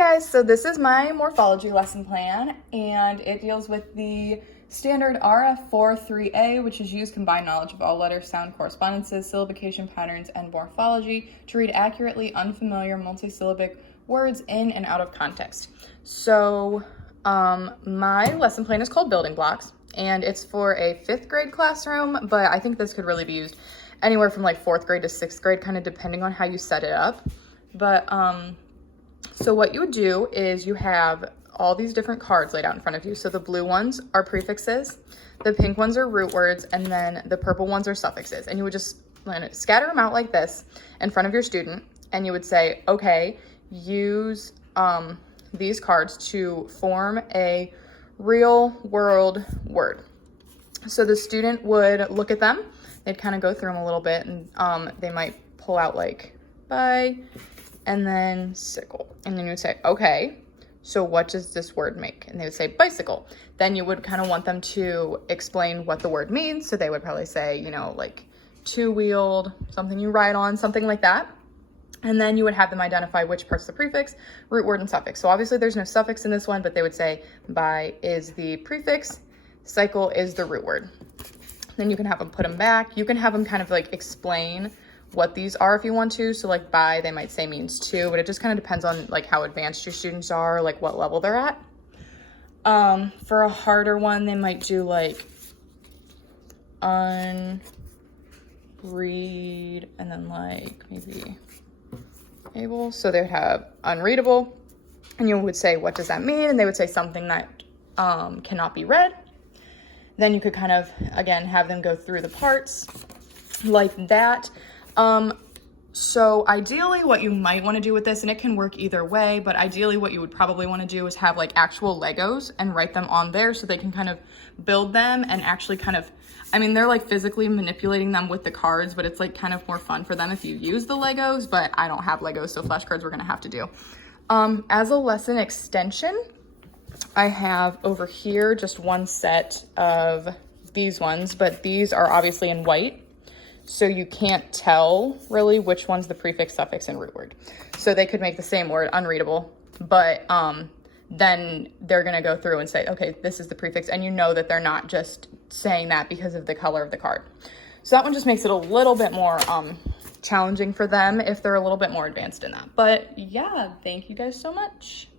guys, so this is my morphology lesson plan, and it deals with the standard RF43A, which is use combined knowledge of all letter, sound correspondences, syllabication patterns, and morphology to read accurately unfamiliar multisyllabic words in and out of context. So my lesson plan is called Building Blocks, and it's for a 5th grade classroom, but I think this could really be used anywhere from like 4th grade to 6th grade, kind of depending on how you set it up. But so what you would do is you have all these different cards laid out in front of you. So the blue ones are prefixes, the pink ones are root words, and then the purple ones are suffixes. And you would just scatter them out like this in front of your student, and you would say, okay, use these cards to form a real world word. So the student would look at them, they'd kind of go through them a little bit, and they might pull out like bye, and then sickle. And then you would say, okay, so what does this word make? And they would say bicycle. Then you would kind of want them to explain what the word means. So they would probably say, you know, like two-wheeled, something you ride on, something like that. And then you would have them identify which part's the prefix, root word, and suffix. So obviously there's no suffix in this one, but they would say by is the prefix, cycle is the root word. Then you can have them put them back. You can have them kind of like explain what these are if you want to. So like by, they might say means to, but it just kind of depends on like how advanced your students are, like what level they're at. For a harder one, they might do like unread, and then like maybe able. So they would have unreadable, and you would say, what does that mean? And they would say something that cannot be read. Then you could kind of, again, have them go through the parts like that. So ideally what you might want to do with this, and it can work either way, but ideally what you would probably want to do is have like actual Legos and write them on there so they can kind of build them and actually kind of, I mean, they're like physically manipulating them with the cards, but it's like kind of more fun for them if you use the Legos, but I don't have Legos, so flashcards we're going to have to do. As a lesson extension, I have over here just one set of these ones, but these are obviously in white. So you can't tell really which one's the prefix, suffix, and root word. So they could make the same word unreadable, but then they're gonna go through and say, okay, this is the prefix, and you know that they're not just saying that because of the color of the card. So that one just makes it a little bit more challenging for them if they're a little bit more advanced in that. But yeah, thank you guys so much.